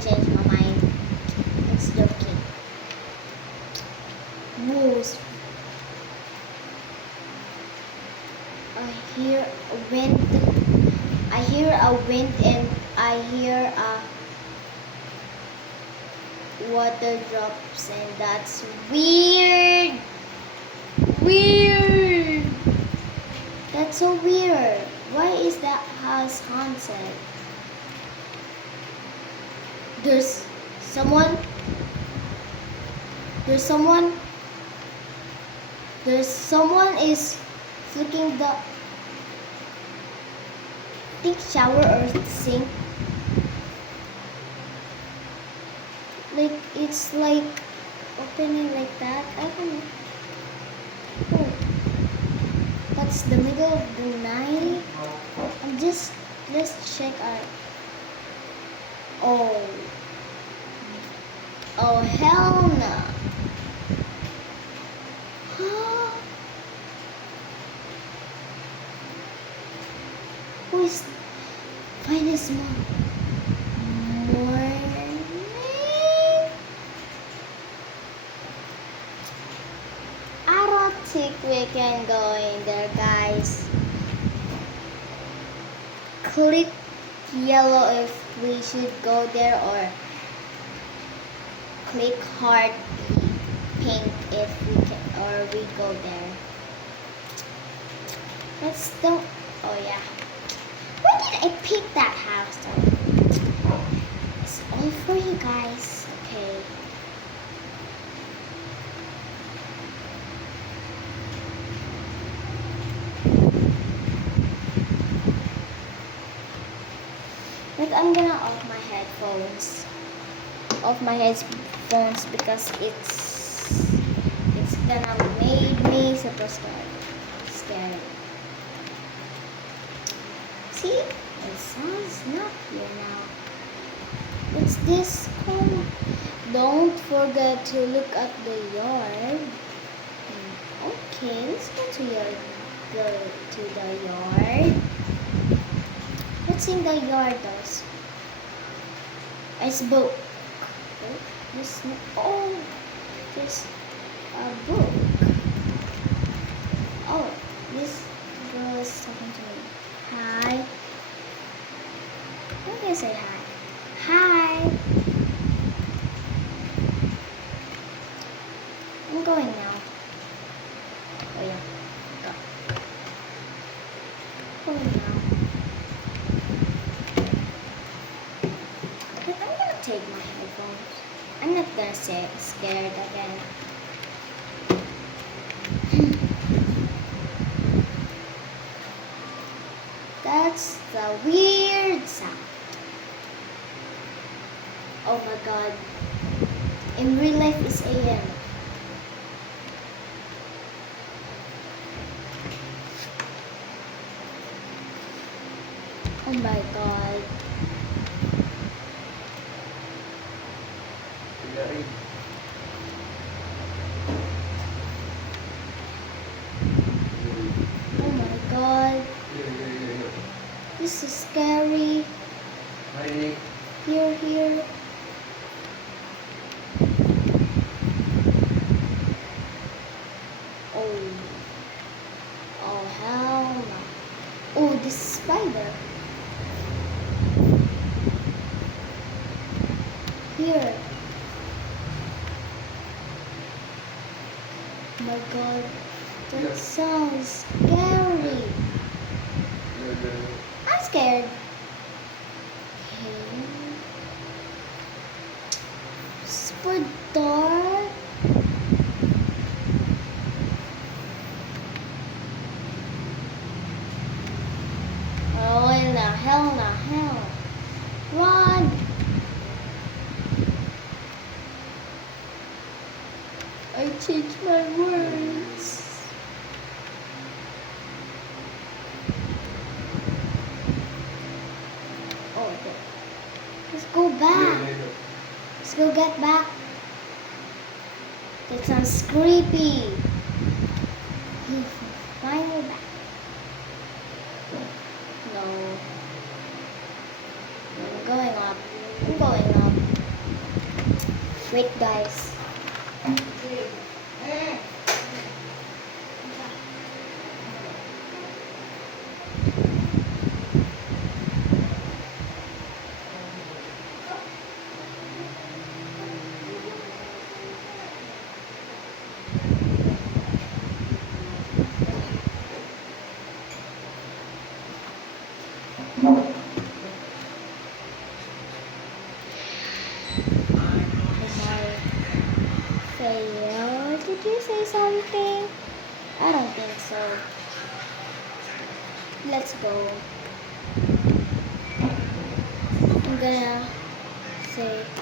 changed my mind. It's joking. Whoa. I hear a wind. I hear a wind and I hear a water drops, and that's weird. Weird. That's so weird. Why is that house haunted? There's someone. There's someone. There's someone is flicking the shower or the sink. Like it's like opening like that. I don't know. Oh, that's the middle of the night. Let's check our. Oh. Oh hell no. Who is finest mom? Morning. I don't think we can go in there, guys. Click yellow if we should go there, or click heart pink if we can, or we go there. Let's don't. Oh yeah. Where did I pick that house though? It's all for you guys. Okay. But I'm gonna off my headphones. Off my headphones because it's gonna make me super scared. See? The sun's not here now. What's this called? Don't forget to look at the yard. Okay, let's go to the yard. What's in the yard though? It's book. This a book. Oh, this girl is talking to me. Hi. How can I say hi? Hi. I'm going now. Oh yeah. Go. Going now. But I'm gonna take my headphones. I'm not gonna say scared again. That's the weird sound. Oh my god. In real life it's AM. Oh my god. Oh my god. This is scary. Here. Oh hell no. Oh, this spider. Here. Oh my god. That sounds scary. I'm scared. Okay. Super dark. Oh, in the hell, Run! I changed my words. Oh, okay. Let's go back. Let's go get back. That sounds creepy. Finally back. No. I'm going up. I'm going up. Wait, guys. Fail. Did you say something? I don't think so. Let's go. I'm gonna say